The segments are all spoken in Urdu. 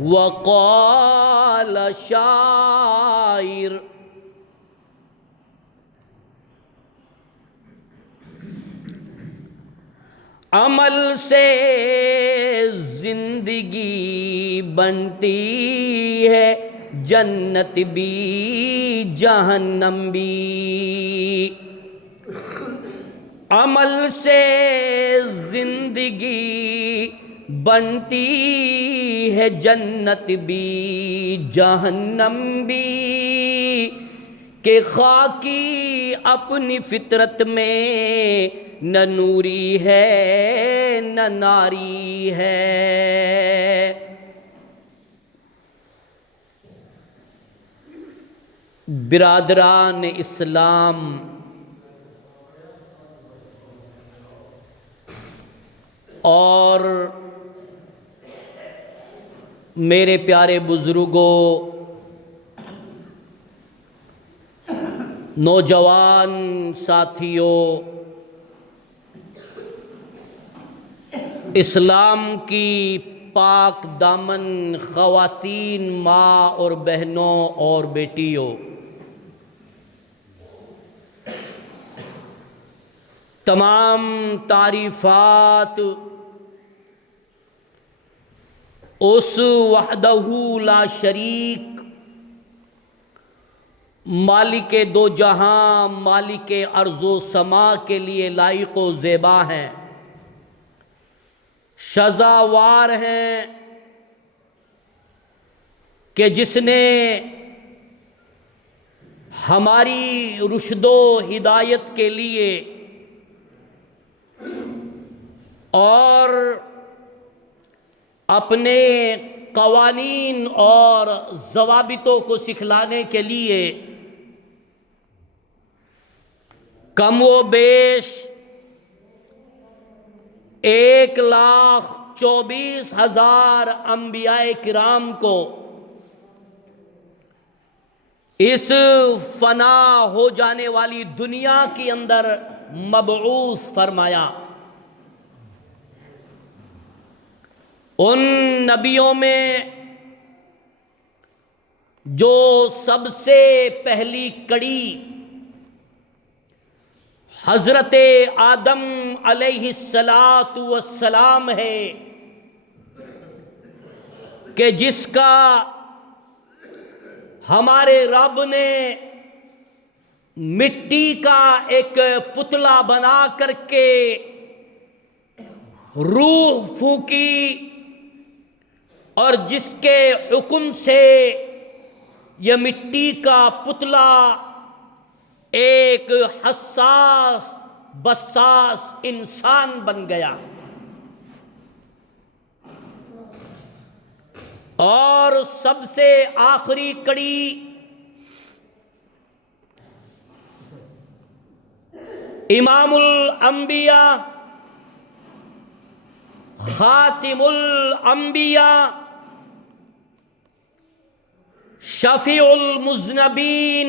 وقال شاعر، عمل سے زندگی بنتی ہے، جنت بھی جہنم بھی۔ عمل سے زندگی بنتی ہے، جنت بھی جہنم بھی، کہ خاکی اپنی فطرت میں نہ نوری ہے نہ ناری ہے۔ برادران اسلام، اور میرے پیارے بزرگوں، نوجوان ساتھیوں، اسلام کی پاک دامن خواتین، ماں اور بہنوں اور بیٹیوں، تمام تعریفات اس وحدہ لا شریک، مالک دو جہاں، مالک ارض و سما کے لیے لائق و زیبا ہیں، سزاوار ہیں، کہ جس نے ہماری رشد و ہدایت کے لیے اور اپنے قوانین اور ضوابطوں کو سکھلانے کے لیے کم و بیش 1,24,000 انبیاء کرام کو اس فنا ہو جانے والی دنیا کے اندر مبعوث فرمایا۔ ان نبیوں میں جو سب سے پہلی کڑی حضرت آدم علیہ السلام ہے، کہ جس کا ہمارے رب نے مٹی کا ایک پتلا بنا کر کے روح پھونکی، اور جس کے حکم سے یہ مٹی کا پتلا ایک حساس بساس انسان بن گیا، اور سب سے آخری کڑی امام الانبیاء، خاتم الانبیاء، شفیع المذنبین،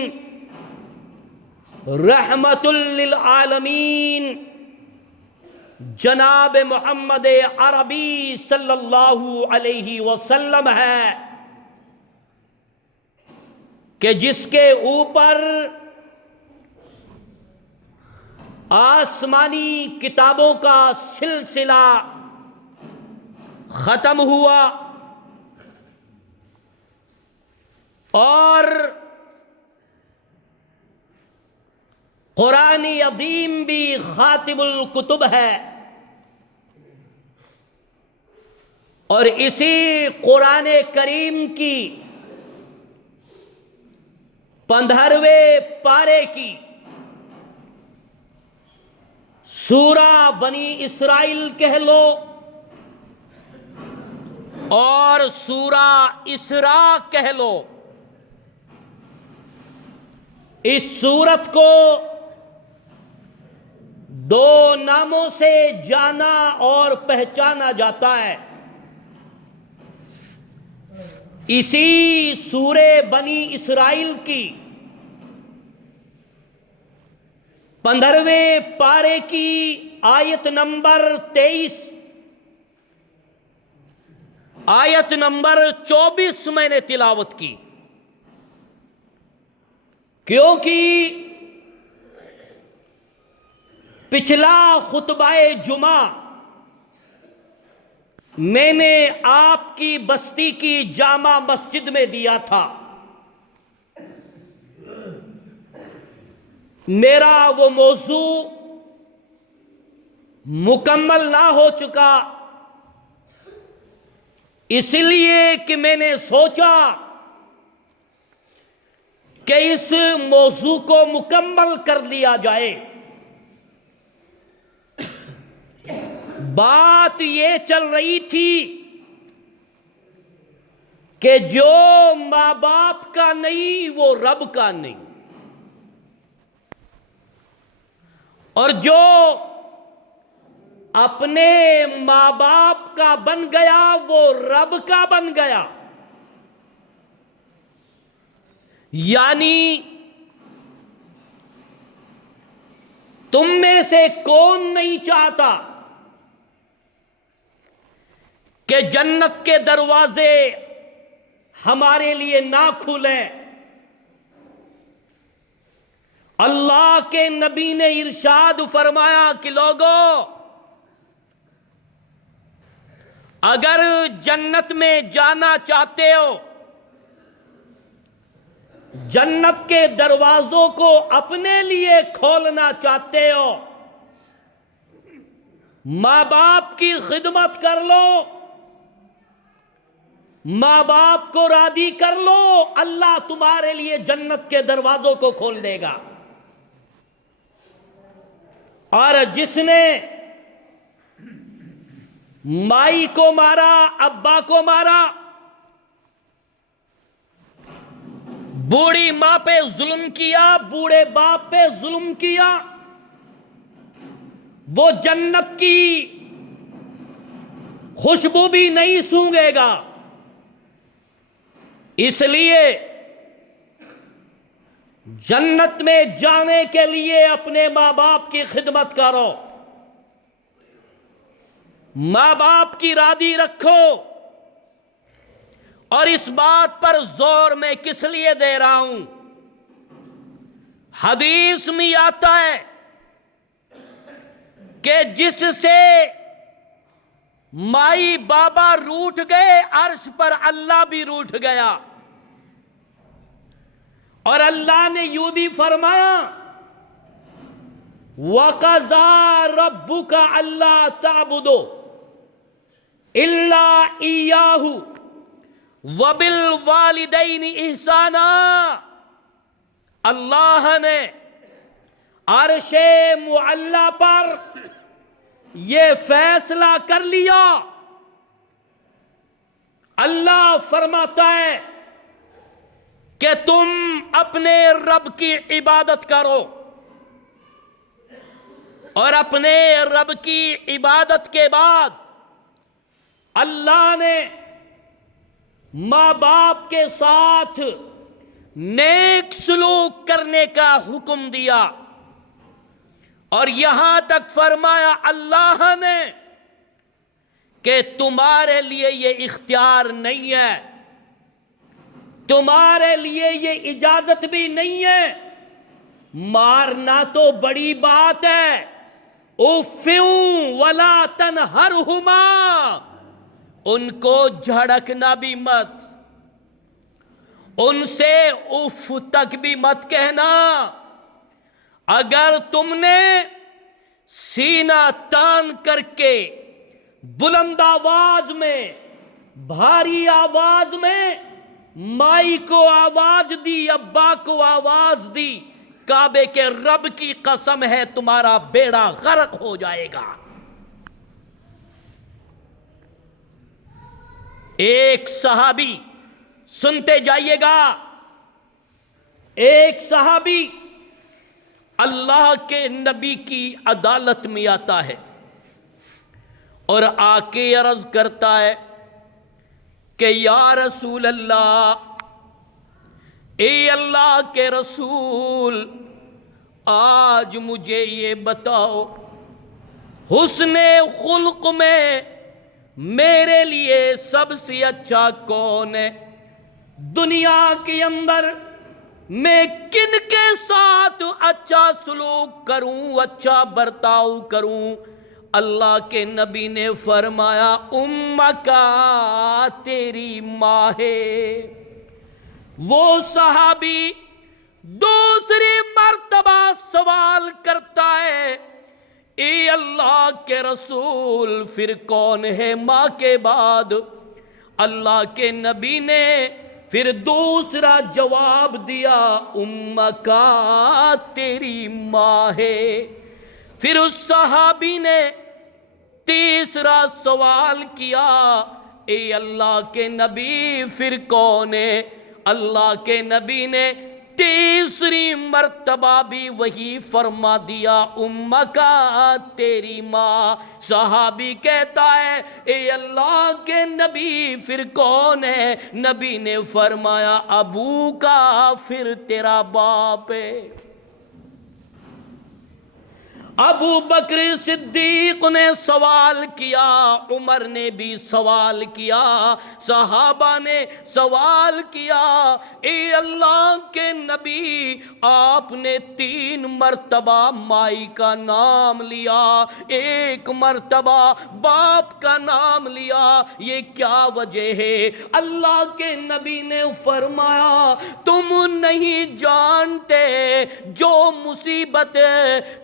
رحمت للعالمین، جناب محمد عربی صلی اللہ علیہ وسلم ہے، کہ جس کے اوپر آسمانی کتابوں کا سلسلہ ختم ہوا، اور قرآن عظیم بھی خاتم الکتب ہے، اور اسی قرآن کریم کی 15ویں پارے کی سورہ بنی اسرائیل کہہ لو اور سورہ اسراء کہہ لو، اس سورت کو دو ناموں سے جانا اور پہچانا جاتا ہے۔ اسی سورہ بنی اسرائیل کی 15ویں پارے کی آیت نمبر 23، آیت نمبر 24 میں نے تلاوت کی، کیونکہ پچھلا خطبہ جمعہ میں نے آپ کی بستی کی جامع مسجد میں دیا تھا۔ میرا وہ موضوع مکمل نہ ہو چکا، اس لیے کہ میں نے سوچا کہ اس موضوع کو مکمل کر لیا جائے۔ بات یہ چل رہی تھی کہ جو ماں باپ کا نہیں وہ رب کا نہیں، اور جو اپنے ماں باپ کا بن گیا وہ رب کا بن گیا۔ یعنی تم میں سے کون نہیں چاہتا کہ جنت کے دروازے ہمارے لیے نہ کھلیں؟ اللہ کے نبی نے ارشاد فرمایا کہ لوگوں، اگر جنت میں جانا چاہتے ہو، جنت کے دروازوں کو اپنے لیے کھولنا چاہتے ہو، ماں باپ کی خدمت کر لو، ماں باپ کو راضی کر لو، اللہ تمہارے لیے جنت کے دروازوں کو کھول دے گا۔ اور جس نے مائی کو مارا، ابا کو مارا، بوڑھی ماں پہ ظلم کیا، بوڑھے باپ پہ ظلم کیا، وہ جنت کی خوشبو بھی نہیں سونگھے گا۔ اس لیے جنت میں جانے کے لیے اپنے ماں باپ کی خدمت کرو، ماں باپ کی راضی رکھو۔ اور اس بات پر زور میں کس لیے دے رہا ہوں؟ حدیث میں آتا ہے کہ جس سے مائی بابا روٹھ گئے، عرش پر اللہ بھی روٹھ گیا۔ اور اللہ نے یوں بھی فرمایا وَقَضَىٰ رَبُّكَ أَلَّا تَعْبُدُوا إِلَّا إِيَّاهُ وَبِالْوَالِدَيْنِ إِحْسَانًا۔ اللہ نے عرش معلی پر یہ فیصلہ کر لیا، اللہ فرماتا ہے کہ تم اپنے رب کی عبادت کرو، اور اپنے رب کی عبادت کے بعد اللہ نے ماں باپ کے ساتھ نیک سلوک کرنے کا حکم دیا، اور یہاں تک فرمایا اللہ نے کہ تمہارے لیے یہ اختیار نہیں ہے، تمہارے لیے یہ اجازت بھی نہیں ہے، مارنا تو بڑی بات ہے، اُفٍّ وَلَا تَنْهَرْهُمَا، ان کو جھڑکنا بھی مت، ان سے اف تک بھی مت کہنا۔ اگر تم نے سینہ تان کر کے بلند آواز میں، بھاری آواز میں مائی کو آواز دی، ابا کو آواز دی، کعبے کے رب کی قسم ہے تمہارا بیڑا غرق ہو جائے گا۔ ایک صحابی، سنتے جائیے گا، ایک صحابی اللہ کے نبی کی عدالت میں آتا ہے اور آ کے عرض کرتا ہے کہ یا رسول اللہ، اے اللہ کے رسول، آج مجھے یہ بتاؤ، حسن خلق میں میرے لیے سب سے اچھا کون ہے؟ دنیا کے اندر میں کن کے ساتھ اچھا سلوک کروں، اچھا برتاؤ کروں؟ اللہ کے نبی نے فرمایا امکا، تیری ماں ہے۔ وہ صحابی دوسری مرتبہ سوال کرتا ہے، اے اللہ کے رسول پھر کون ہے ماں کے بعد؟ اللہ کے نبی نے پھر دوسرا جواب دیا، امکا، تیری ماں ہے۔ پھر اس صحابی نے تیسرا سوال کیا، اے اللہ کے نبی پھر کون ہے؟ اللہ کے نبی نے تیسری مرتبہ بھی وہی فرما دیا، امکا، تیری ماں۔ صحابی کہتا ہے، اے اللہ کے نبی پھر کون ہے؟ نبی نے فرمایا ابو کا، پھر تیرا باپ ہے۔ ابو بکر صدیق نے سوال کیا، عمر نے بھی سوال کیا، صحابہ نے سوال کیا، اے اللہ کے نبی آپ نے 3 مرتبہ مائی کا نام لیا، 1 مرتبہ باپ کا نام لیا، یہ کیا وجہ ہے؟ اللہ کے نبی نے فرمایا تم نہیں جانتے جو مصیبت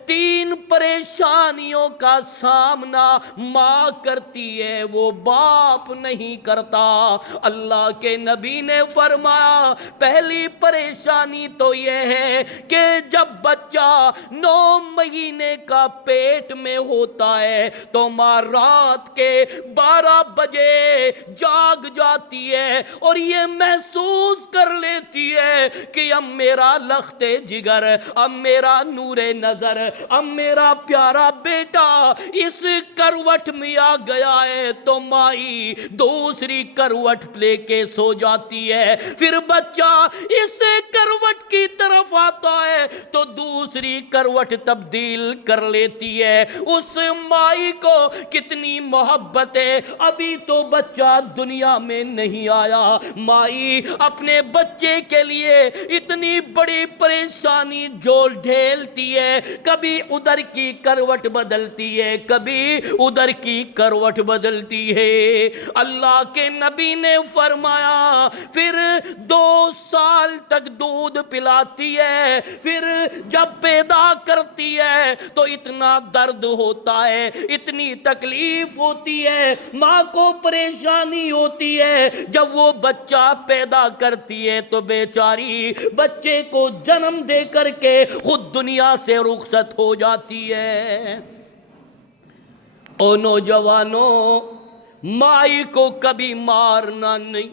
3 پریشانیوں کا سامنا ماں کرتی ہے وہ باپ نہیں کرتا۔ اللہ کے نبی نے فرمایا پہلی پریشانی تو یہ ہے کہ جب بچہ 9 مہینے کا پیٹ میں ہوتا ہے تو ماں رات کے 12 بجے جاگ جاتی ہے اور یہ محسوس کر لیتی ہے کہ اب میرا لخت جگر، اب میرا نور نظر، اب میرا پیارا بیٹا اس کروٹ میں آ گیا ہے، تو مائی دوسری کروٹ لے کے سو جاتی ہے۔ پھر بچہ اس کروٹ کی طرف آتا ہے تو دوسری کروٹ تبدیل کر لیتی ہے۔ اس مائی کو کتنی محبت ہے، ابھی تو بچہ دنیا میں نہیں آیا، مائی اپنے بچے کے لیے اتنی بڑی پریشانی جو ڈھیلتی ہے، کبھی ادھر کی کروٹ بدلتی ہے، کبھی ادھر کی کروٹ بدلتی ہے۔ اللہ کے نبی نے فرمایا پھر 2 سال تک دودھ پلاتی ہے، پھر جب پیدا کرتی ہے تو اتنا درد ہوتا ہے، اتنی تکلیف ہوتی ہے، ماں کو پریشانی ہوتی ہے۔ جب وہ بچہ پیدا کرتی ہے تو بیچاری بچے کو جنم دے کر کے خود دنیا سے رخصت ہو جاتی ہے۔ او نوجوانوں، مائی کو کبھی مارنا نہیں،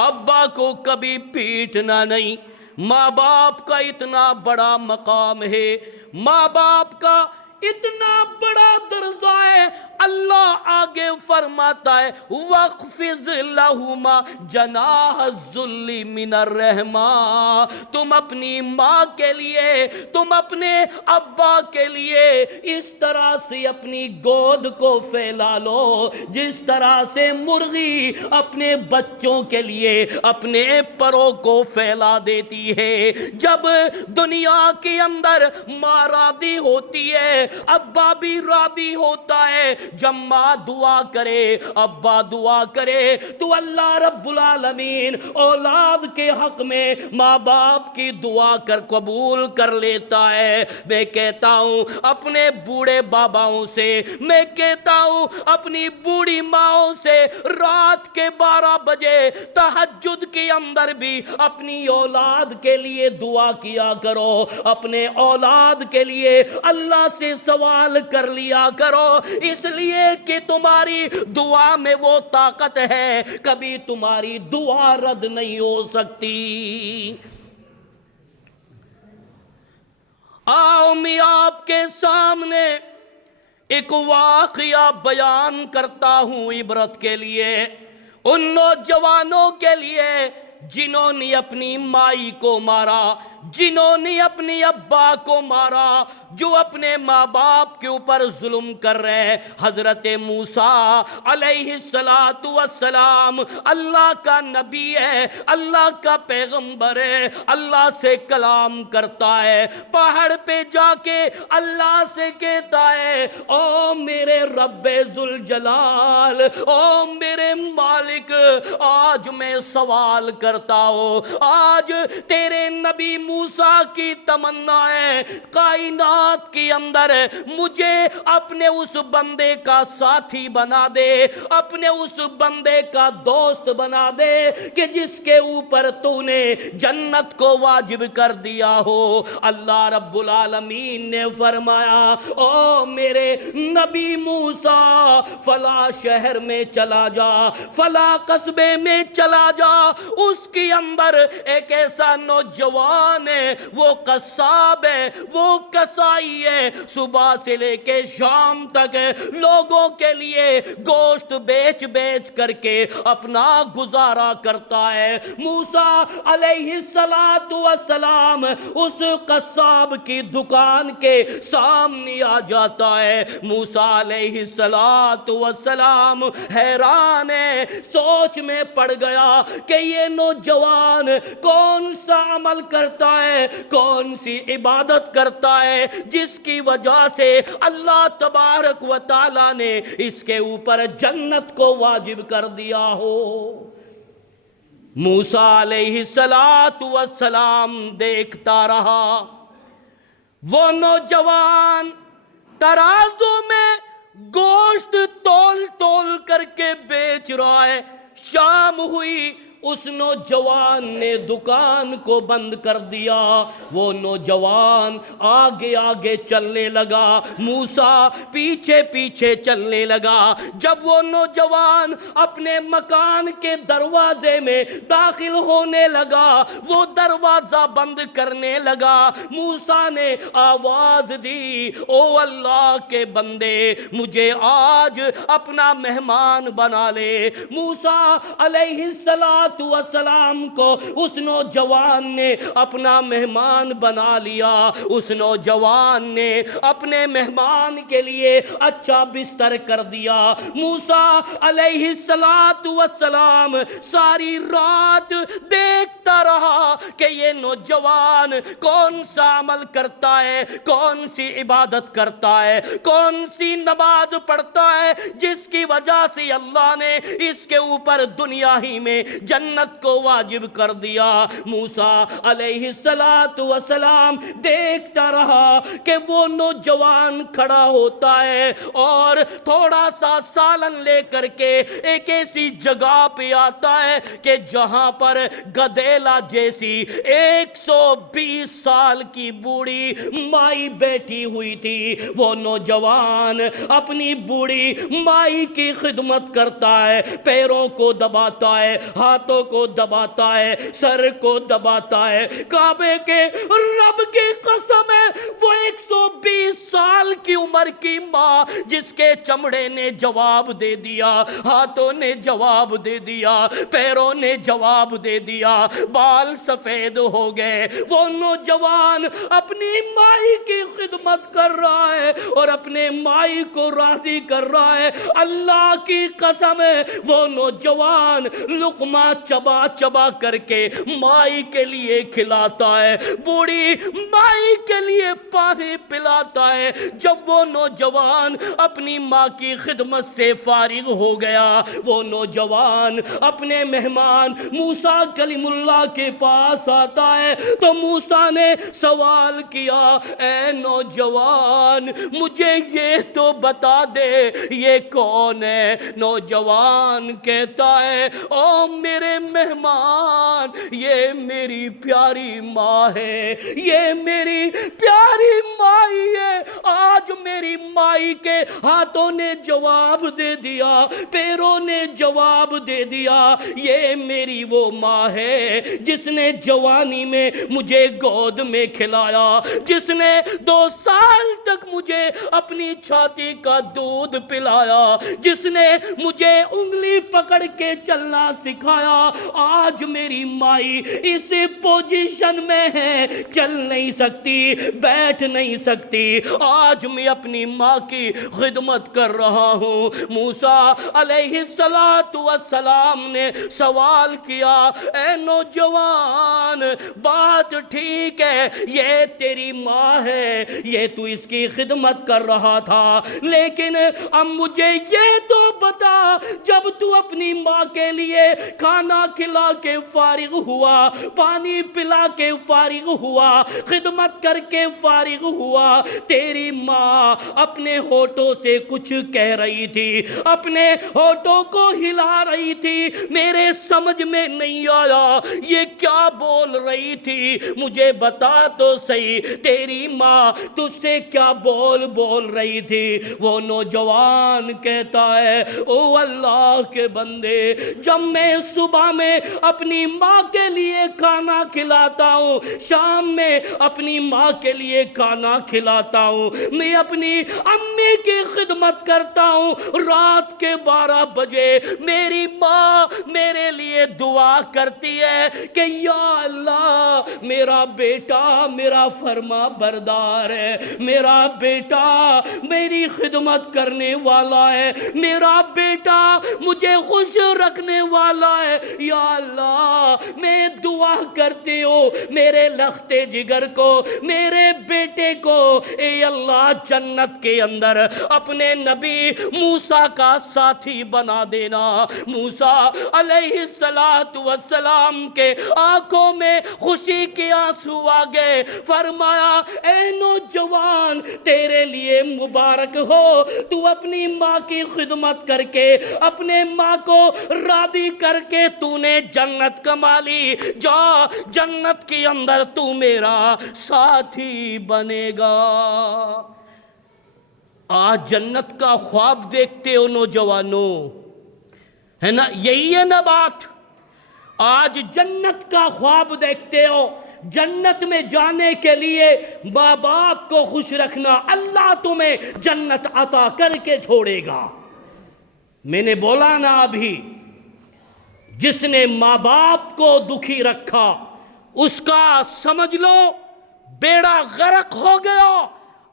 ابا کو کبھی پیٹنا نہیں۔ ماں باپ کا اتنا بڑا مقام ہے، ماں باپ کا اتنا بڑا درجہ ہے، اللہ آگے فرماتا ہے وَاخْفِضْ لَهُمَا جَنَاحَ الذُّلِّ مِنَ الرَّحْمَةِ، تم اپنی ماں کے لیے، تم اپنے ابا کے لیے اس طرح سے اپنی گود کو پھیلا لو جس طرح سے مرغی اپنے بچوں کے لیے اپنے پروں کو پھیلا دیتی ہے۔ جب دنیا کے اندر ماں راضی ہوتی ہے، ابا بھی راضی ہوتا ہے۔ جب ماں دعا کرے، ابا دعا کرے تو اللہ رب العالمین اولاد کے حق میں ماں باپ کی دعا کر قبول کر لیتا ہے۔ میں کہتا ہوں اپنے بوڑھے باباؤں سے، میں کہتا ہوں اپنی بوڑھی ماؤں سے، رات کے 12 بجے تہجد کے اندر بھی اپنی اولاد کے لیے دعا کیا کرو، اپنے اولاد کے لیے اللہ سے سوال کر لیا کرو، اس لیے کہ تمہاری دعا میں وہ طاقت ہے، کبھی تمہاری دعا رد نہیں ہو سکتی۔ آؤ میں آپ کے سامنے ایک واقعہ بیان کرتا ہوں عبرت کے لیے، ان نوجوانوں کے لیے جنہوں نے اپنی مائی کو مارا، جنہوں نے اپنے ابا کو مارا، جو اپنے ماں باپ کے اوپر ظلم کر رہے ہیں۔ حضرت موسیٰ علیہ السلام اللہ کا نبی ہے، اللہ کا پیغمبر ہے، اللہ سے کلام کرتا ہے، پہاڑ پہ جا کے اللہ سے کہتا ہے او میرے رب ذوالجلال، او میرے مالک، آج میں سوال کرتا ہوں، آج تیرے نبی موسیٰ کی تمنا ہے کائنات کی اندر مجھے اپنے اس بندے کا ساتھی بنا دے، اپنے اس بندے کا دوست بنا دے کہ جس کے اوپر تو نے جنت کو واجب کر دیا ہو۔ اللہ رب العالمین نے فرمایا او میرے نبی موسیٰ فلاں شہر میں چلا جا، فلاں قصبے میں چلا جا، اس کے اندر ایک ایسا نوجوان ہے، وہ قصاب ہے، وہ کسائی ہے، صبح سے لے کے شام تک لوگوں کے لیے گوشت بیچ بیچ کر کے اپنا گزارا کرتا ہے۔ موسیٰ علیہ السلام اس قصاب کی دکان کے سامنے آ جاتا ہے۔ موسیٰ علیہ السلام حیران ہے، سوچ میں پڑ گیا کہ یہ نوجوان کون سا عمل کرتا ہے، کون سی عبادت کرتا ہے جس کی وجہ سے اللہ تبارک و تعالی نے اس کے اوپر جنت کو واجب کر دیا ہو۔ موسیٰ علیہ السلام دیکھتا رہا، وہ نوجوان ترازو میں گوشت تول تول کر کے بیچ رہا ہے۔ شام ہوئی، اس نوجوان نے دکان کو بند کر دیا، وہ نوجوان آگے آگے چلنے لگا، موسیٰ پیچھے پیچھے چلنے لگا۔ جب وہ نوجوان اپنے مکان کے دروازے میں داخل ہونے لگا، وہ دروازہ بند کرنے لگا، موسیٰ نے آواز دی او اللہ کے بندے مجھے آج اپنا مہمان بنا لے۔ موسیٰ علیہ السلام کو اس نوجوان نے اپنا مہمان بنا لیا۔ اس نوجوان نے اپنے مہمان کے لیے اچھا بستر کر دیا۔ موسیٰ علیہ السلام ساری رات دیکھتا رہا کہ یہ نوجوان کون سا عمل کرتا ہے، کون سی عبادت کرتا ہے، کون سی نماز پڑھتا ہے جس کی وجہ سے اللہ نے اس کے اوپر دنیا ہی میں جنت کو واجب کر دیا۔ موسیٰ علیہ السلام دیکھتا رہا کہ وہ نوجوان کھڑا ہوتا ہے اور تھوڑا سا سالن لے کر کے ایک ایسی جگہ پہ آتا ہے کہ جہاں پر گدیلا جیسی 120 سال کی بوڑھی مائی بیٹھی ہوئی تھی۔ وہ نوجوان اپنی بوڑھی مائی کی خدمت کرتا ہے، پیروں کو دباتا ہے، ہاتھوں کو دباتا ہے، سر کو دباتا ہے۔ کعبے کے رب کی قسم ہے، وہ 120 سال کی عمر کی ماں جس کے چمڑے نے جواب دے دیا، ہاتھوں نے جواب دے دیا، پیروں نے جواب دے دیا، بال سفید ہو گئے۔ وہ نوجوان اپنی مائی کی خدمت کر رہا ہے اور اپنے مائی کو راضی کر رہا ہے۔ اللہ کی قسم ہے، وہ نوجوان لقمہ چبا چبا کر کے مائی کے لیے کھلاتا ہے، بوڑھی مائی کے لیے پانی پلاتا ہے۔ جب وہ نوجوان اپنی ماں کی خدمت سے فارغ ہو گیا، وہ نوجوان اپنے مہمان موسیٰ کلیم اللہ کے پاس آتا ہے تو موسیٰ نے سوال کیا اے نوجوان مجھے یہ تو بتا دے یہ کون ہے؟ نوجوان کہتا ہے او میرے مہمان یہ میری پیاری ماں ہے، یہ یہ میری پیاری مائی ہے۔ آج میری مائی کے ہاتھوں نے جواب دے دیا، پیروں نے جواب دے دیا، یہ میری وہ ماں ہے جس نے جوانی میں مجھے گود میں کھلایا، جس نے 2 سال تک مجھے اپنی چھاتی کا دودھ پلایا، جس نے مجھے انگلی پکڑ کے چلنا سکھایا۔ آج میری مائی اس پوزیشن میں ہے، چل نہیں سکتی، بیٹھ نہیں سکتی، آج میں اپنی ماں کی خدمت کر رہا ہوں۔ موسیٰ علیہ السلام نے سوال کیا، اے نوجوان، بات ٹھیک ہے، یہ تیری ماں ہے، یہ تو اس کی خدمت کر رہا تھا، لیکن اب مجھے یہ تو بتا، جب تو اپنی ماں کے لیے کھانا کھلا کے فارغ ہوا، پانی پلا کے فارغ ہوا، خدمت کر کے فارغ ہوا، تیری ماں اپنے ہونٹوں سے کچھ کہہ رہی تھی، اپنے ہونٹوں کو ہلا رہی تھی، میرے سمجھ میں نہیں آیا یہ کیا بول رہی تھی، مجھے بتا تو صحیح، تیری ماں تجھ سے کیا بول رہی تھی؟ وہ نوجوان کہتا ہے، او اللہ کے بندے، جب میں صبح میں اپنی ماں کے لیے کھانا کھلاتا ہوں، شام میں اپنی ماں کے لیے کھانا کھلاتا ہوں، میں اپنی امی کی خدمت کرتا ہوں، رات کے 12 بجے میری ماں میرے لیے دعا کرتی ہے کہ یا اللہ، میرا بیٹا میرا فرما بردار ہے، میرا بیٹا میری خدمت کرنے والا ہے، میرا بیٹا مجھے خوش رکھنے والا ہے، یا اللہ میں دعا کرتی ہوں میرے لختے جگر کو، میرے بیٹے کو اے اللہ جنت کے اندر اپنے نبی موسیٰ کا ساتھی بنا دینا۔ موسیٰ علیہ السلام کے آنکھوں میں خوشی کے آنسو آ گئے، فرمایا، اے نوجوان، تیرے لیے مبارک ہو، تو اپنی ماں کی خدمت کر کے اپنے ماں کو راضی کر کے تو نے جنت کما لی، جا جنت کے اندر تو میرا ساتھی بنے گا۔ آج جنت کا خواب دیکھتے ہو نوجوانوں، ہے نا؟ یہی ہے نا بات؟ آج جنت کا خواب دیکھتے ہو، جنت میں جانے کے لیے ماں باپ کو خوش رکھنا، اللہ تمہیں جنت عطا کر کے چھوڑے گا۔ میں نے بولا نا ابھی، جس نے ماں باپ کو دکھی رکھا اس کا سمجھ لو بیڑا غرق ہو گیا۔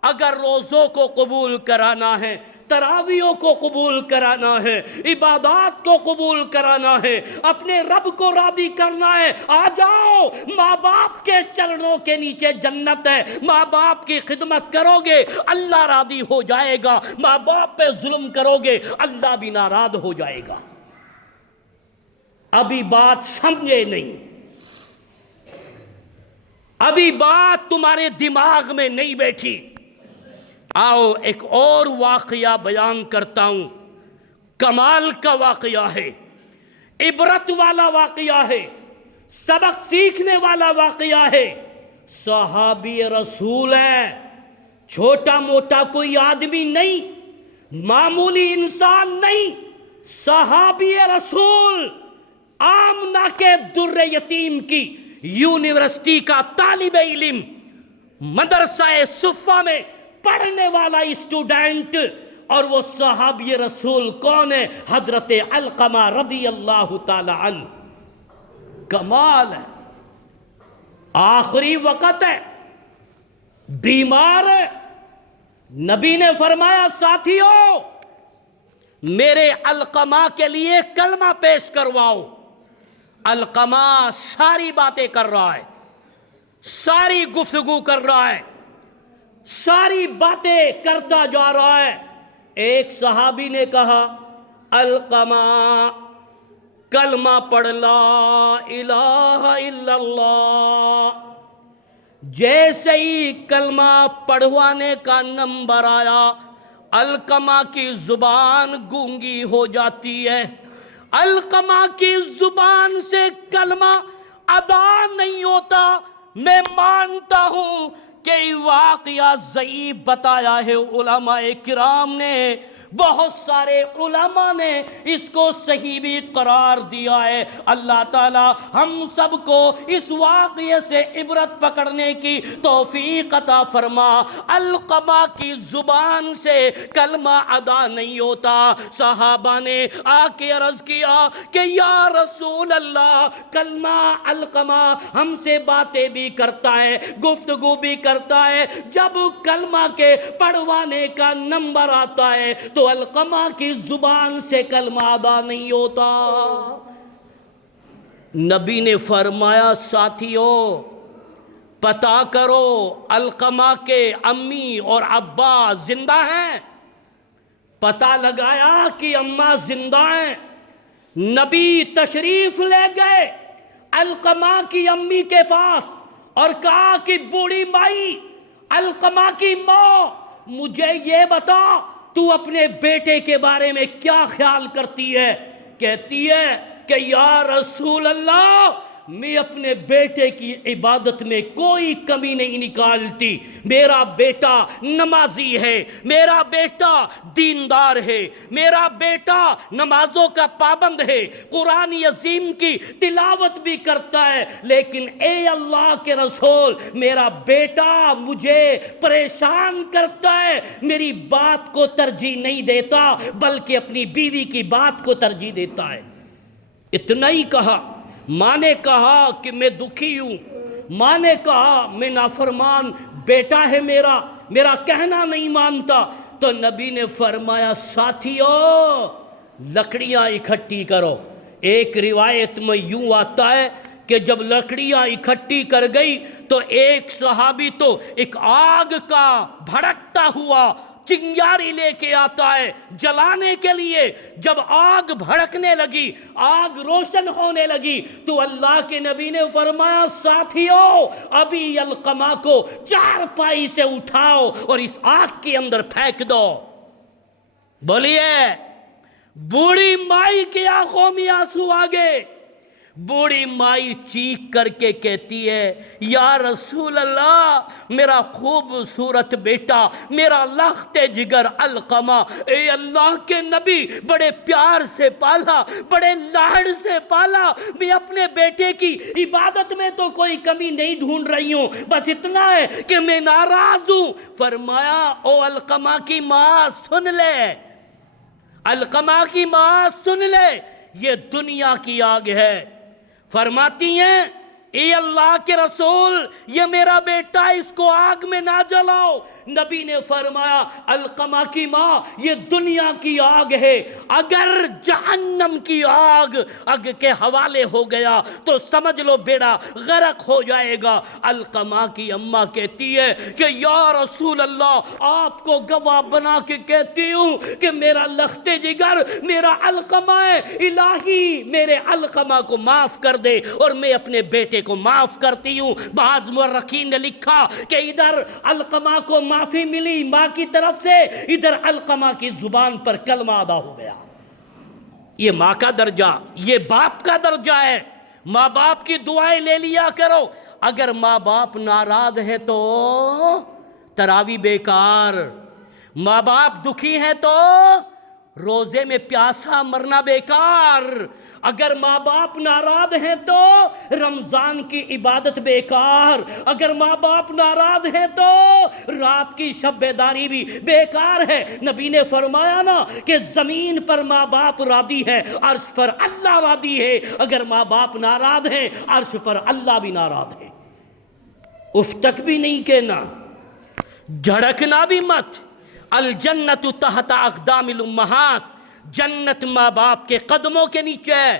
اگر روزوں کو قبول کرانا ہے، تراویحوں کو قبول کرانا ہے، عبادات کو قبول کرانا ہے، اپنے رب کو راضی کرنا ہے، آ جاؤ، ماں باپ کے چرنوں کے نیچے جنت ہے، ماں باپ کی خدمت کرو گے اللہ راضی ہو جائے گا، ماں باپ پہ ظلم کرو گے اللہ بھی ناراض ہو جائے گا۔ ابھی بات سمجھے نہیں، ابھی بات تمہارے دماغ میں نہیں بیٹھی۔ آؤ ایک اور واقعہ بیان کرتا ہوں، کمال کا واقعہ ہے، عبرت والا واقعہ ہے، سبق سیکھنے والا واقعہ ہے۔ صحابی رسول ہے، چھوٹا موٹا کوئی آدمی نہیں، معمولی انسان نہیں، صحابی رسول، آمنہ کے در یتیم کی یونیورسٹی کا طالب علم، مدرسہ صفہ میں پڑھنے والا اسٹوڈنٹ، اور وہ صحابی رسول کون ہے؟ حضرت علقمہ رضی اللہ تعالی عنہ۔ کمال ہے، آخری وقت ہے، بیمار ہے، نبی نے فرمایا ساتھیو میرے علقمہ کے لیے کلمہ پیش کرواؤ۔ علقمہ ساری باتیں کر رہا ہے، ساری گفتگو کر رہا ہے، ساری باتیں کرتا جا رہا ہے۔ ایک صحابی نے کہا، علقمہ کلمہ پڑھ لا الہ الا اللہ۔ جیسے ہی کلمہ پڑھوانے کا نمبر آیا، علقمہ کی زبان گونگی ہو جاتی ہے، علقمہ کی زبان سے کلمہ ادا نہیں ہوتا۔ میں مانتا ہوں کہ واقعہ ضعیف بتایا ہے علماء کرام نے، بہت سارے علماء نے اس کو صحیح بھی قرار دیا ہے۔ اللہ تعالی ہم سب کو اس واقعے سے عبرت پکڑنے کی توفیق عطا فرما۔ علقمہ کی زبان سے کلمہ ادا نہیں ہوتا، صحابہ نے آ کے عرض کیا کہ یا رسول اللہ، کلمہ علقمہ ہم سے باتیں بھی کرتا ہے، گفتگو بھی کرتا ہے، جب کلمہ کے پڑھوانے کا نمبر آتا ہے تو علقمہ کی زبان سے کلمہ ادا نہیں ہوتا۔ نبی نے فرمایا ساتھیو پتہ کرو علقمہ کے امی اور ابا زندہ ہیں۔ پتہ لگایا کہ اماں زندہ ہیں۔ نبی تشریف لے گئے علقمہ کی امی کے پاس اور کہا کہ بوڑھی مائی، علقمہ کی ماں، مجھے یہ بتا تو اپنے بیٹے کے بارے میں کیا خیال کرتی ہے؟ کہتی ہے کہ یا رسول اللہ، میں اپنے بیٹے کی عبادت میں کوئی کمی نہیں نکالتی۔ میرا بیٹا نمازی ہے، میرا بیٹا دیندار ہے، میرا بیٹا نمازوں کا پابند ہے، قرآن عظیم کی تلاوت بھی کرتا ہے، لیکن اے اللہ کے رسول، میرا بیٹا مجھے پریشان کرتا ہے، میری بات کو ترجیح نہیں دیتا بلکہ اپنی بیوی کی بات کو ترجیح دیتا ہے۔ اتنا ہی کہا، ماں نے کہا کہ میں دکھی ہوں، ماں نے کہا میں نافرمان بیٹا ہے میرا کہنا نہیں مانتا۔ تو نبی نے فرمایا ساتھیو لکڑیاں اکٹھی کرو۔ ایک روایت میں یوں آتا ہے کہ جب لکڑیاں اکٹھی کر گئی تو ایک صحابی تو ایک آگ کا بھڑکتا ہوا چنگاری لے کے آتا ہے جلانے کے لیے۔ جب آگ بھڑکنے لگی، آگ روشن ہونے لگی تو اللہ کے نبی نے فرمایا ساتھیو ابھی علقمہ کو چارپائی سے اٹھاؤ اور اس آگ کے اندر پھینک دو۔ بولیے، بوڑھی مائی کی آنکھوں میں آنسو آ گئے۔ بوڑھی مائی چیخ کر کے کہتی ہے یا رسول اللہ، میرا خوبصورت بیٹا، میرا لخت جگر علقمہ، اے اللہ کے نبی، بڑے پیار سے پالا، بڑے لاڑ سے پالا، میں اپنے بیٹے کی عبادت میں تو کوئی کمی نہیں ڈھونڈ رہی ہوں، بس اتنا ہے کہ میں ناراض ہوں۔ فرمایا او علقمہ کی ماں سن لے، علقمہ کی ماں سن لے، یہ دنیا کی آگ ہے۔ فرماتی ہیں اے اللہ کے رسول، یہ میرا بیٹا، اس کو آگ میں نہ جلاؤ۔ نبی نے فرمایا علقمہ کی ماں، یہ دنیا کی آگ ہے، اگر جہنم کی آگ کے حوالے ہو گیا تو سمجھ لو بیڑا غرق ہو جائے گا۔ علقمہ کی اماں کہتی ہے کہ یا رسول اللہ، آپ کو گواہ بنا کے کہتی ہوں کہ میرا لخت جگر میرا علقمہ ہے، الہی میرے علقمہ کو معاف کر دے اور میں اپنے بیٹے کو معاف کرتی ہوں۔ بعض مورخین نے لکھا کہ ادھر علقمہ کو معافی ملی ماں کی طرف سے، ادھر علقمہ کی زبان پر کلمہ ادا ہو گیا۔ یہ ماں کا درجہ، یہ باپ کا درجہ ہے۔ ماں باپ کی دعائیں لے لیا کرو۔ اگر ماں باپ ناراض ہیں تو تراویح بیکار، ماں باپ دکھی ہیں تو روزے میں پیاسا مرنا بیکار، اگر ماں باپ ناراض ہیں تو رمضان کی عبادت بیکار، اگر ماں باپ ناراض ہیں تو رات کی شب بیداری بھی بیکار ہے۔ نبی نے فرمایا نا کہ زمین پر ماں باپ راضی ہے، عرش پر اللہ راضی ہے۔ اگر ماں باپ ناراض ہیں، عرش پر اللہ بھی ناراض ہے۔ اف تک بھی نہیں کہنا، جھڑکنا بھی مت۔ الجنت تحت اقدام الامہات، جنت ماں باپ کے قدموں کے نیچے ہے،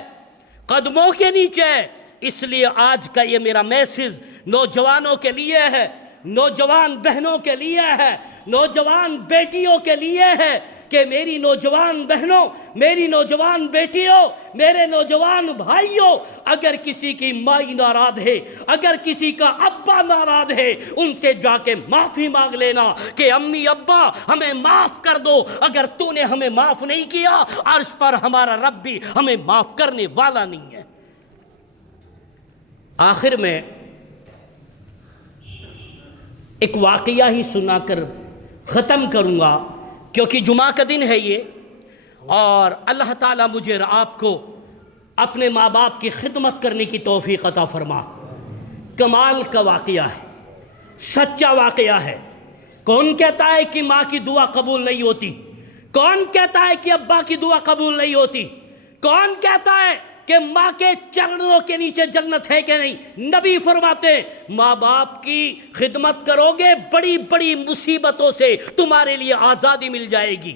قدموں کے نیچے ہے۔ اس لیے آج کا یہ میرا میسج نوجوانوں کے لیے ہے، نوجوان بہنوں کے لیے ہے، نوجوان بیٹیوں کے لیے ہے کہ میری نوجوان بہنوں، میری نوجوان بیٹیوں، میرے نوجوان بھائیوں، اگر کسی کی مائی ناراض ہے، اگر کسی کا ابا ناراض ہے، ان سے جا کے معافی مانگ لینا کہ امی ابا ہمیں معاف کر دو۔ اگر تو نے ہمیں معاف نہیں کیا، عرش پر ہمارا رب بھی ہمیں معاف کرنے والا نہیں ہے۔ آخر میں ایک واقعہ ہی سنا کر ختم کروں گا، کیونکہ جمعہ کا دن ہے یہ، اور اللہ تعالیٰ مجھے اور آپ کو اپنے ماں باپ کی خدمت کرنے کی توفیق عطا فرما۔ کمال کا واقعہ ہے، سچا واقعہ ہے۔ کون کہتا ہے کہ ماں کی دعا قبول نہیں ہوتی؟ کون کہتا ہے کہ ابا کی دعا قبول نہیں ہوتی؟ کون کہتا ہے کہ ماں کے چرنوں کے نیچے جنت ہے کہ نہیں؟ نبی فرماتے ماں باپ کی خدمت کرو گے بڑی بڑی مصیبتوں سے تمہارے لیے آزادی مل جائے گی۔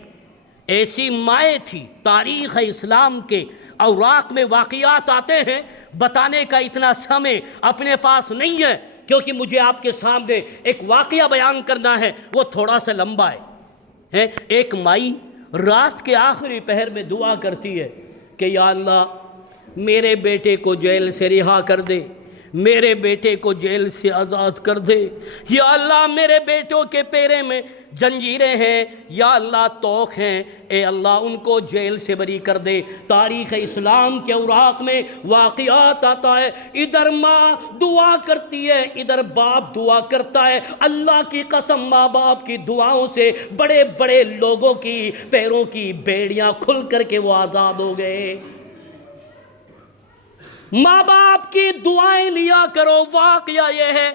ایسی مائیں تھی، تاریخ اسلام کے اوراق میں واقعات آتے ہیں، بتانے کا اتنا سمے اپنے پاس نہیں ہے، کیونکہ مجھے آپ کے سامنے ایک واقعہ بیان کرنا ہے، وہ تھوڑا سا لمبا ہے۔ ایک مائی رات کے آخری پہر میں دعا کرتی ہے کہ یا اللہ میرے بیٹے کو جیل سے رہا کر دے، میرے بیٹے کو جیل سے آزاد کر دے، یا اللہ میرے بیٹوں کے پیرے میں زنجیریں ہیں، یا اللہ توق ہیں، اے اللہ ان کو جیل سے بری کر دے۔ تاریخ اسلام کے اوراق میں واقعات آتا ہے، ادھر ماں دعا کرتی ہے، ادھر باپ دعا کرتا ہے۔ اللہ کی قسم ماں باپ کی دعاؤں سے بڑے بڑے لوگوں کی پیروں کی بیڑیاں کھل کر کے وہ آزاد ہو گئے۔ ماں باپ کی دعائیں لیا کرو۔ واقعہ یہ ہے،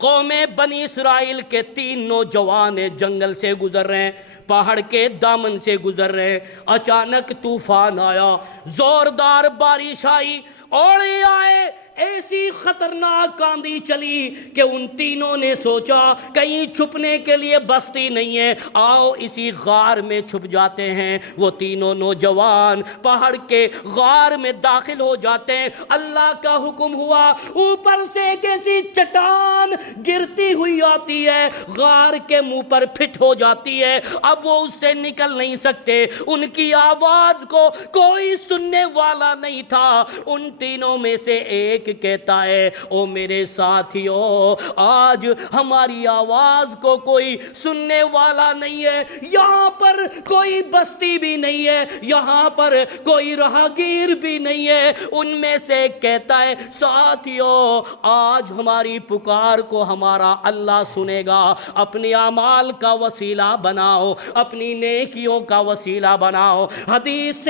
قوم بنی اسرائیل کے 3 نوجوان جنگل سے گزر رہے ہیں، پہاڑ کے دامن سے گزر رہے ہیں، اچانک طوفان آیا، زوردار بارش آئی، اوڑے آئے، ایسی خطرناک آندھی چلی کہ ان تینوں نے سوچا کہیں چھپنے کے لیے بستی نہیں ہے، آؤ اسی غار میں چھپ جاتے ہیں۔ وہ تینوں نوجوان پہاڑ کے غار میں داخل ہو جاتے ہیں۔ اللہ کا حکم ہوا، اوپر سے ایک ایسی چٹان گرتی ہوئی آتی ہے، غار کے منہ پر پھٹ ہو جاتی ہے، اب وہ اس سے نکل نہیں سکتے۔ ان کی آواز کو کوئی سننے والا نہیں تھا۔ ان تینوں میں سے ایک کہتا ہے، او میرے ساتھیوں، آج ہماری آواز کو کوئی سننے والا نہیں ہے، یہاں پر کوئی بستی بھی نہیں ہے، یہاں پر کوئی راہگیر بھی نہیں ہے۔ ان میں سے کہتا ہے، ساتھیوں آج ہماری پکار کو ہمارا اللہ سنے گا، اپنی اعمال کا وسیلہ بناؤ، اپنی نیکیوں کا وسیلہ بناؤ۔ حدیث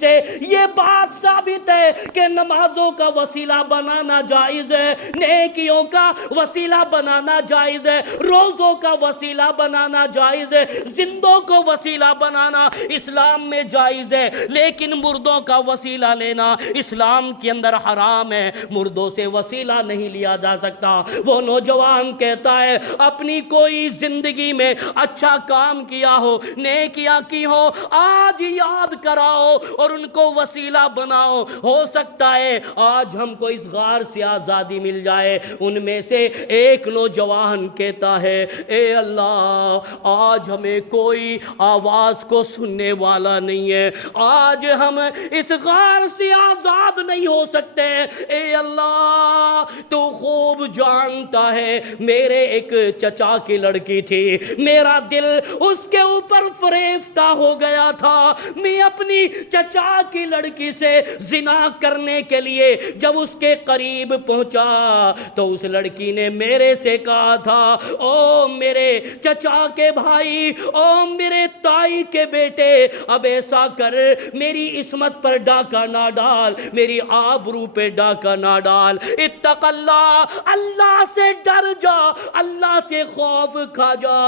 سے یہ بات ثابت ہے کہ نمازوں کا وسیلہ بنانا جائز ہے، نیکیوں کا وسیلہ بنانا جائز ہے، روزوں کا وسیلہ بنانا جائز ہے، زندوں کو وسیلہ بنانا اسلام میں جائز ہے، لیکن مردوں کا وسیلہ لینا اسلام کے اندر حرام ہے، مردوں سے وسیلہ نہیں لیا جا سکتا۔ وہ نوجوان کہتا ہے، اپنی کوئی زندگی میں اچھا کام کیا ہو، نیکیاں کی ہو، آج یاد کراؤ اور ان کو وسیلہ بناؤ، ہو سکتا ہے آج ہم کو اس غار سے آزادی مل جائے۔ ان میں سے ایک نوجوان کہتا ہے، اے اللہ آج ہمیں کوئی آواز کو سننے والا نہیں ہے، آج ہم اس غار سے آزاد نہیں ہو سکتے، اے اللہ تو خوب جانتا ہے میرے ایک چچا کی لڑکی تھی، میرا دل اس کے اوپر فریفتہ ہو گیا تھا، میں اپنی چچا کی لڑکی سے زنا کرنے کے لیے جب اس کے قریب پہنچا تو اس لڑکی نے میرے سے کہا تھا، او میرے چچا کے بھائی، او میرے تائی کے بیٹے، اب ایسا کر میری عصمت پر ڈاکہ نہ ڈال، میری آبرو پہ ڈاکہ نہ ڈال، اتق اللہ، اللہ سے ڈر جا، اللہ سے خوف کھا جا۔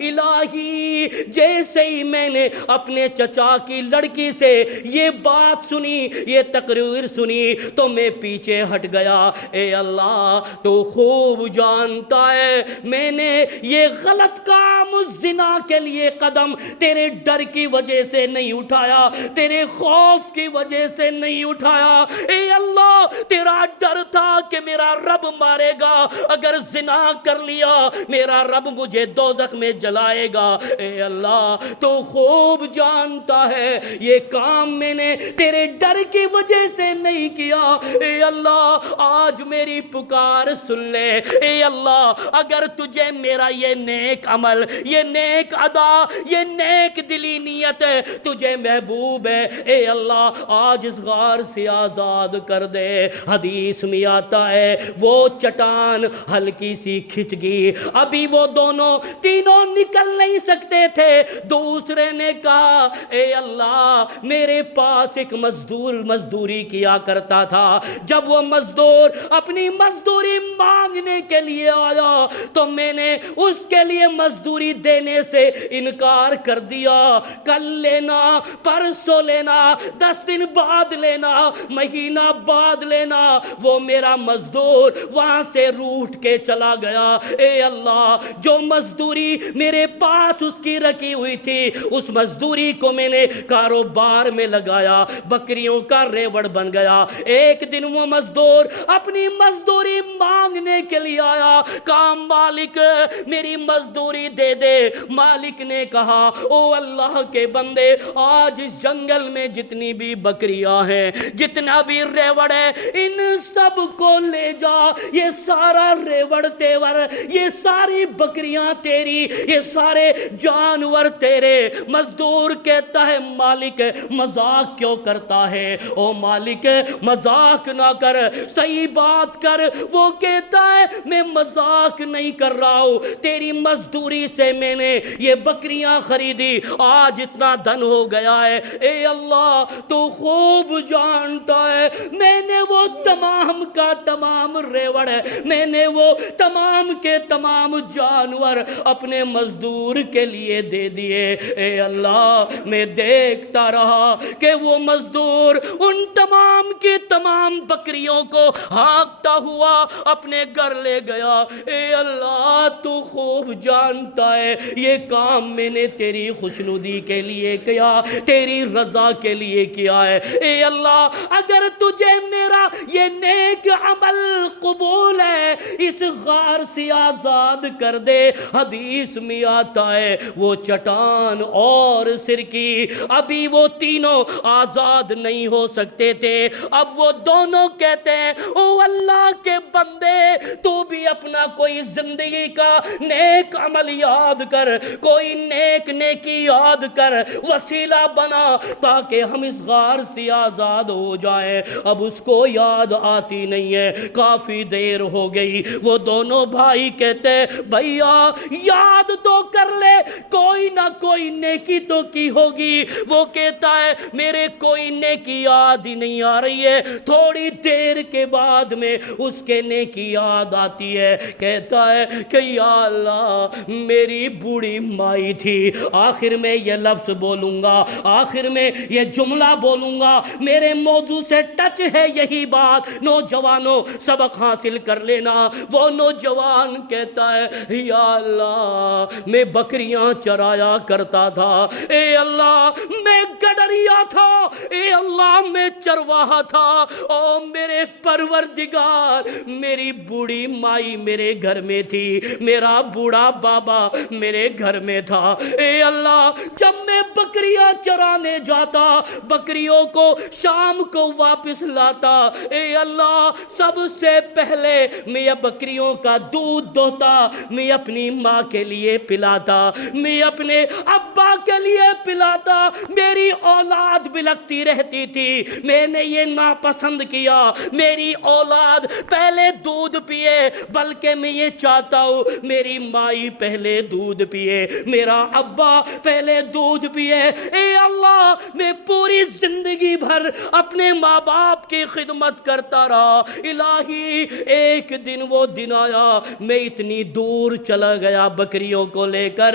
الہی جیسے ہی میں نے اپنے چچا کی لڑکی سے یہ بات سنی، یہ تقریر سنی، تو میں پیچھے ہٹ گیا۔ اے اللہ تو خوب جانتا ہے میں نے یہ غلط کام زنا کے لیے قدم تیرے ڈر کی وجہ سے نہیں اٹھایا، تیرے خوف کی وجہ سے نہیں اٹھایا، اے اللہ تیرا ڈر تھا کہ میرا رب مارے گا، اگر زنا کر لیا میرا رب مجھے دوزخ میں جلائے گا، اے اللہ تو خوب جانتا ہے یہ کام میں نے تیرے ڈر کی وجہ سے نہیں کیا، اے اللہ آج میری پکار سن لے، اے اللہ اگر تجھے میرا یہ نیک عمل، یہ نیک ادا، یہ نیک دلی نیت ہے، تجھے محبوب ہے، اے اللہ آج اس غار سے آزاد کر دے۔ حدیث میں آتا گیا ہے۔ وہ چٹان ہلکی سی کھچ گئی، ابھی وہ دونوں تینوں نکل نہیں سکتے تھے۔ دوسرے نے کہا اے اللہ، میرے پاس ایک مزدور مزدوری کیا کرتا تھا، جب وہ مزدور اپنی مزدوری مانگنے کے لیے آیا تو میں نے اس کے لیے مزدوری دینے سے انکار کر دیا۔ کل لینا، پرسوں لینا، 10 دن بعد لینا، مہینہ بعد لینا۔ وہ میرا مزدور وہاں سے روٹ کے چلا گیا۔ اے اللہ، جو مزدوری میرے پاس اس کی رکھی ہوئی تھی، اس مزدوری کو میں نے کاروبار میں لگایا، بکریوں کا ریوڑ بن گیا۔ ایک دن وہ مزدور اپنی مزدوری مانگنے کے لیے آیا، کہا مالک میری مزدوری دے دے۔ مالک نے کہا او اللہ کے بندے، آج اس جنگل میں جتنی بھی بکریاں ہیں، جتنا بھی ریوڑ ہے، ان سب کو لے جا۔ یہ سارا ریوڑ تیور، یہ ساری بکریاں تیری، یہ سارے جانور تیرے۔ مزدور کہتا ہے مالک مذاق کیوں کرتا ہے؟ او مالک مذاق نہ کر، صحیح بات کر۔ وہ کہتا ہے میں مذاق نہیں کر رہا ہوں، تیری مزدوری سے میں نے یہ بکریاں خریدی، آج اتنا دن ہو گیا ہے۔ اے اللہ تو خوب جانتا ہے، میں نے وہ تمام کا تمام ریوڑ ہے، میں نے وہ تمام کے تمام جانور اپنے مزدور کے لیے دے دیے۔ اے اللہ میں دیکھتا رہا کہ وہ مزدور ان تمام کی تمام بکریوں کو ہانکتا ہوا اپنے گھر لے گیا۔ اے اللہ تو خوب جانتا ہے یہ کام میں نے تیری خوشنودی کے لیے کیا، تیری رضا کے لیے کیا ہے۔ اے اللہ اگر تجھے میرا یہ نیک عمل قبول ہے، اس غار سے آزاد کر دے۔ حدیث میں آتا ہے وہ چٹان اور سرکی، ابھی وہ تینوں آزاد نہیں ہو سکتے تھے۔ اب وہ دونوں کہتے ہیں او اللہ کے بندے، تو بھی اپنا کوئی زندگی کا نیک عمل یاد کر، کوئی نیکی یاد کر، وسیلہ بنا تاکہ ہم اس غار سے آزاد ہو جائیں۔ اب اس کو یاد آتی نہیں ہے، کافی دیر ہو گئی۔ وہ دونوں بھائی کہتے ہیں بھیا یاد تو کر لے، کوئی نہ کوئی نیکی تو کی ہوگی۔ وہ کہتا ہے میرے کوئی نیکی یاد ہی نہیں آ رہی ہے۔ تھوڑی دیر کے بعد میں اس کے نیکی یاد آتی ہے، کہتا ہے کہ یا اللہ میری بوڑھی مائی تھی، آخر میں یہ لفظ بولوں گا، آخر میں یہ جملہ بولوں گا، میرے موضوع سے ٹچ ہے یہی بات، نوجوانوں سبق حاصل کر لینا۔ وہ نوجوان کہتا ہے یا اللہ میں بکریاں چرایا کرتا تھا، اے اللہ میں گڈریا تھا، اے اللہ میں چرواہا تھا، او میرے پروردگار میری بوڑھی مائی میرے گھر میں تھی، میرا بوڑھا بابا میرے گھر میں تھا۔ اے اللہ جب میں بکریاں چرانے جاتا، بکریوں کو شام کو واپس لاتا، اے اللہ سب سے پہلے میں بکریوں کا دودھ دوتا، میں اپنی ماں کے لیے پلاتا، میں اپنے ابا کے لیے پلاتا۔ میری اولاد بلکتی رہتی تھی، میں نے یہ ناپسند کیا، میری اولاد پہلے دودھ پیے، بلکہ میں یہ چاہتا ہوں میری مائی پہلے دودھ پیے، میرا ابا پہلے دودھ پیے۔ اے اللہ میں پوری زندگی بھر اپنے ماں باپ کی خدمت کرتا رہا، الہی ایک دن وہ دن آیا میں اتنی دور چلا گیا بکریوں کو لے کر،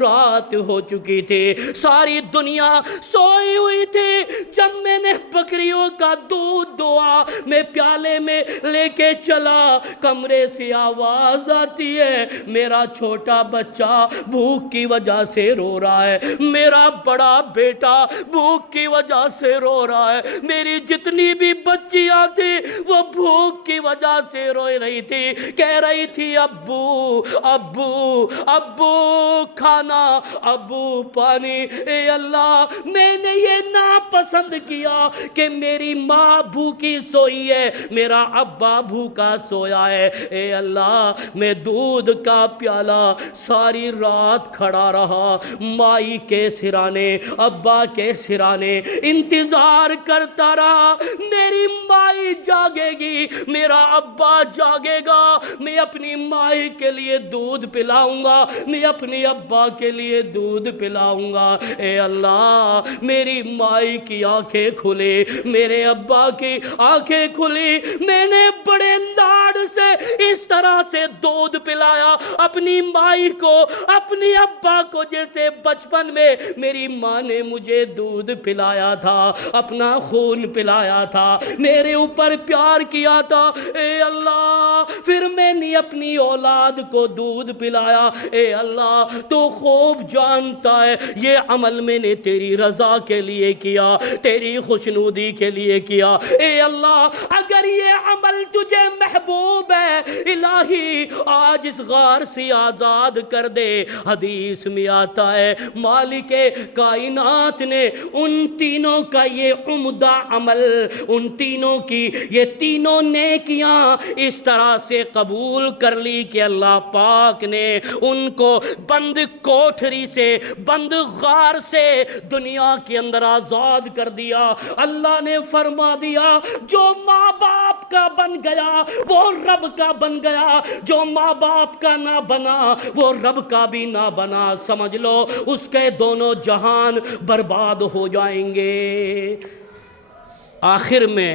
رات ہو چکی تھی، ساری دنیا سوئی ہوئی تھی، جب میں نے بکریوں کا دودھ دوا میں پیالے میں لے کے چلا، کمرے سے آواز آتی ہے میرا چھوٹا بچہ بھوک کی وجہ سے رو رہا ہے، میرا بڑا بیٹا بھوک کی وجہ سے رو رہا ہے، میری جتنی بھی بچیاں تھی وہ بھوک کی وجہ سے رو رہی تھی، کہہ رہی تھی ابو ابو ابو کھانا، ابو پانی۔ اے اللہ میں میں نے یہ ناپسند کیا کہ میری ماں بھوکی سوئی ہے، میرا ابا بھوکا سویا ہے، اے اللہ میں دودھ کا پیالہ ساری رات کھڑا رہا، مائی کے سرانے ابا کے سرانے انتظار کرتا رہا، میری مائی جاگے گی، میرا ابا جاگے گا، میں اپنی مائی کے لیے دودھ پلاؤں گا، میں اپنی ابا کے لیے دودھ پلاؤں گا۔ اے اللہ میری مائی کی آنکھیں کھلی، میرے ابا کی آنکھیں کھلی، میں نے بڑے لاڈ سے اس طرح سے دودھ پلایا اپنی مائی کو، اپنی ابا کو، جیسے بچپن میں میری ماں نے مجھے دودھ پلایا تھا، اپنا خون پلایا تھا، میرے اوپر پیار کیا تھا۔ اے اللہ پھر میں نے اپنی اولاد کو دودھ پلایا، اے اللہ تو خوب جانتا ہے یہ عمل میں نے تیری رضا کے لیے کیا، تیری خوشنودی کے لیے کیا۔ اے اللہ اگر یہ عمل تجھے محبوب ہے الہی آج اس غار سے آزاد کر دے۔ حدیث میں آتا ہے مالک کائنات نے ان تینوں کا یہ عمدہ عمل، ان تینوں کی یہ تینوں نیکیاں اس طرح سے قبول کر لی کہ اللہ پاک نے ان کو بند کوٹھری سے، بند غار سے دنیا کے اندر آزاد کر دیا۔ اللہ نے فرما دیا جو ماں باپ کا بن گیا وہ رب کا بن گیا، جو ماں باپ کا نہ بنا وہ رب کا بھی نہ بنا، سمجھ لو اس کے دونوں جہان برباد ہو جائیں گے۔ آخر میں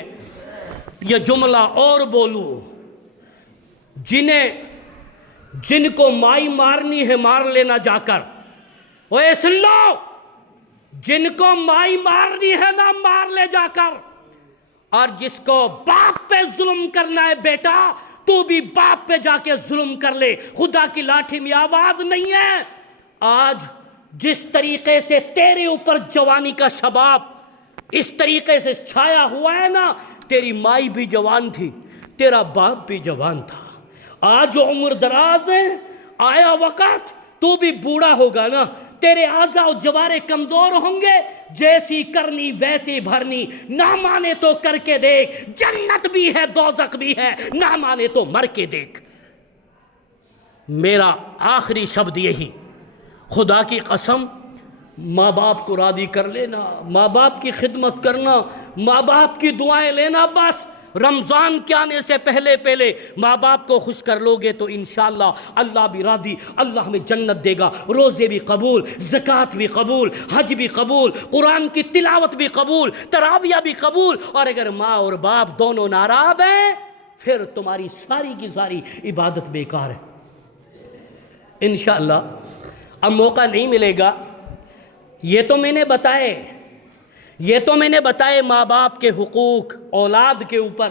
یہ جملہ اور بولوں، جن کو مائی مارنی ہے مار لینا جا کر، اوے سن لو، جن کو مائی مارنی ہے نا مار لے جا کر، اور جس کو باپ پہ ظلم کرنا ہے بیٹا تو بھی باپ پہ جا کے ظلم کر لے، خدا کی لاٹھی میں آواز نہیں ہے۔ آج جس طریقے سے تیرے اوپر جوانی کا شباب اس طریقے سے چھایا ہوا ہے نا، تیری مائی بھی جوان تھی، تیرا باپ بھی جوان تھا، آج عمر دراز ہے، آیا وقت تو بھی بوڑھا ہوگا نا، تیرے اعضاء و جوارے کمزور ہوں گے، جیسی کرنی ویسی بھرنی، نہ مانے تو کر کے دیکھ، جنت بھی ہے دوزخ بھی ہے، نہ مانے تو مر کے دیکھ۔ میرا آخری شبد یہی، خدا کی قسم ماں باپ کو راضی کر لینا، ماں باپ کی خدمت کرنا، ماں باپ کی دعائیں لینا، بس رمضان کے آنے سے پہلے ماں باپ کو خوش کر لوگے تو انشاءاللہ اللہ بھی راضی، اللہ ہمیں جنت دے گا، روزے بھی قبول، زکوٰۃ بھی قبول، حج بھی قبول، قرآن کی تلاوت بھی قبول، تراویح بھی قبول، اور اگر ماں اور باپ دونوں ناراض ہیں پھر تمہاری ساری کی ساری عبادت بیکار ہے۔ انشاءاللہ اب موقع نہیں ملے گا، یہ تو میں نے بتائے ماں باپ کے حقوق اولاد کے اوپر،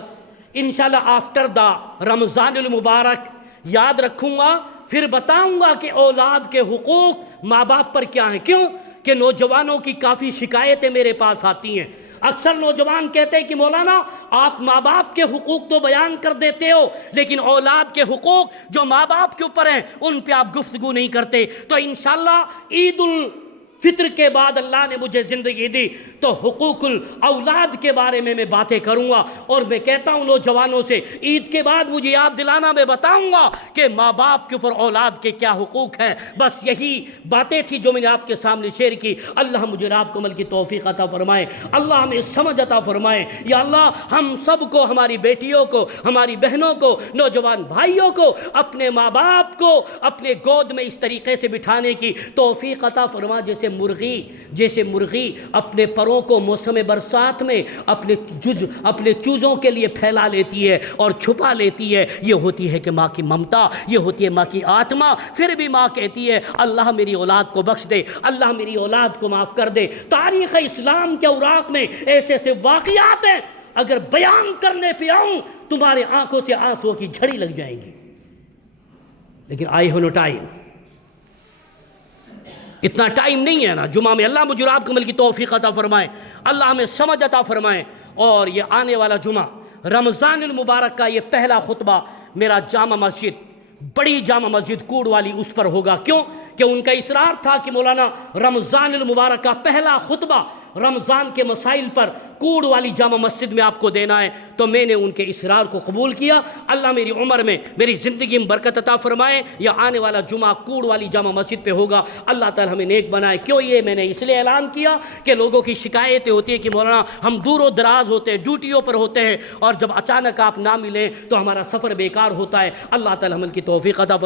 انشاءاللہ آفٹر دا رمضان المبارک یاد رکھوں گا، پھر بتاؤں گا کہ اولاد کے حقوق ماں باپ پر کیا ہیں۔ کیوں کہ نوجوانوں کی کافی شکایتیں میرے پاس آتی ہیں، اکثر نوجوان کہتے ہیں کہ مولانا آپ ماں باپ کے حقوق تو بیان کر دیتے ہو لیکن اولاد کے حقوق جو ماں باپ کے اوپر ہیں ان پہ آپ گفتگو نہیں کرتے۔ تو انشاءاللہ عید الفطر کے بعد اللہ نے مجھے زندگی دی تو حقوق الاولاد کے بارے میں باتیں کروں گا، اور میں کہتا ہوں نوجوانوں سے عید کے بعد مجھے یاد دلانا، میں بتاؤں گا کہ ماں باپ کے اوپر اولاد کے کیا حقوق ہیں۔ بس یہی باتیں تھی جو میں نے آپ کے سامنے شیئر کی۔ اللہ مجھے اور آپ کو عمل کی توفیق عطا فرمائے، اللہ ہمیں سمجھ عطا فرمائے۔ یا اللہ ہم سب کو، ہماری بیٹیوں کو، ہماری بہنوں کو، نوجوان بھائیوں کو اپنے ماں باپ کو اپنے گود میں اس طریقے سے بٹھانے کی توفیق عطا فرما جیسے مرغی اپنے پروں کو موسم برسات میں اپنے چوزوں کے لیے پھیلا لیتی ہے اور چھپا لیتی ہے۔ یہ ہوتی ہے کہ ماں کی ممتا، یہ ہوتی ہے ماں کی آتما۔ پھر بھی ماں کہتی ہے اللہ میری اولاد کو بخش دے، اللہ میری اولاد کو معاف کر دے۔ تاریخ اسلام کے اوراق میں ایسے ایسے واقعات ہیں، اگر بیان کرنے پہ آؤں تمہارے آنکھوں سے آنسوں کی جھڑی لگ جائیں گی، لیکن آئی ہو نو ٹائم، اتنا ٹائم نہیں ہے نا جمعہ میں۔ اللہ مجھے اور آپ کو عمل کی توفیق عطا فرمائے، اللہ ہمیں سمجھ عطا فرمائے۔ اور یہ آنے والا جمعہ رمضان المبارک کا یہ پہلا خطبہ میرا جامع مسجد، بڑی جامع مسجد کوڑ والی، اس پر ہوگا۔ کیوں کہ ان کا اصرار تھا کہ مولانا رمضان المبارک کا پہلا خطبہ رمضان کے مسائل پر کوڑ والی جامع مسجد میں آپ کو دینا ہے، تو میں نے ان کے اصرار کو قبول کیا۔ اللہ میری عمر میں، میری زندگی میں برکت عطا فرمائے۔ یا آنے والا جمعہ کوڑ والی جامع مسجد پہ ہوگا، اللہ تعالی ہمیں نیک بنائے۔ کیوں یہ میں نے اس لیے اعلان کیا کہ لوگوں کی شکایتیں ہوتی ہیں کہ مولانا ہم دور و دراز ہوتے ہیں، ڈیوٹیوں پر ہوتے ہیں، اور جب اچانک آپ نہ ملیں تو ہمارا سفر بیکار ہوتا ہے۔ اللہ تعالی ہم کی توفیق عطا فرمائے۔